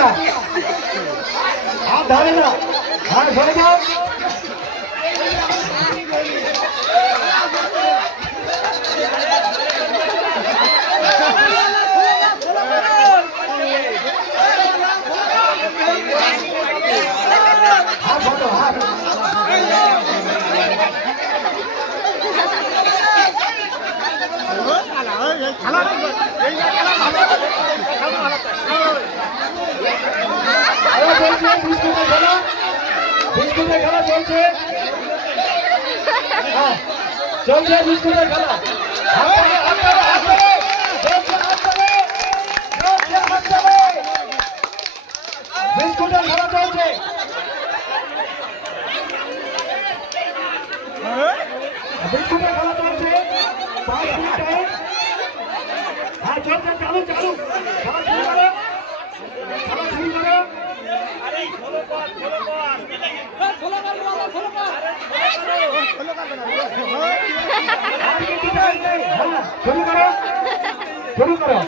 না, হাত ধরে না, হ্যাঁ সরে যাও। হাত ধরো, হাত বিস্কুটের খেলা, বিস্কুটের খেলা চলছে, চলছে বিস্কুটের খেলা। বিস্কুটের খেলা চলছে, বিস্কুটের খেলা চলছে, 5 মিনিট টাইম। হ্যাঁ চলছে, চালু চালু, খেলা শুরু করো, খেলা শুরু করো। শুরু করো, শুরু করো।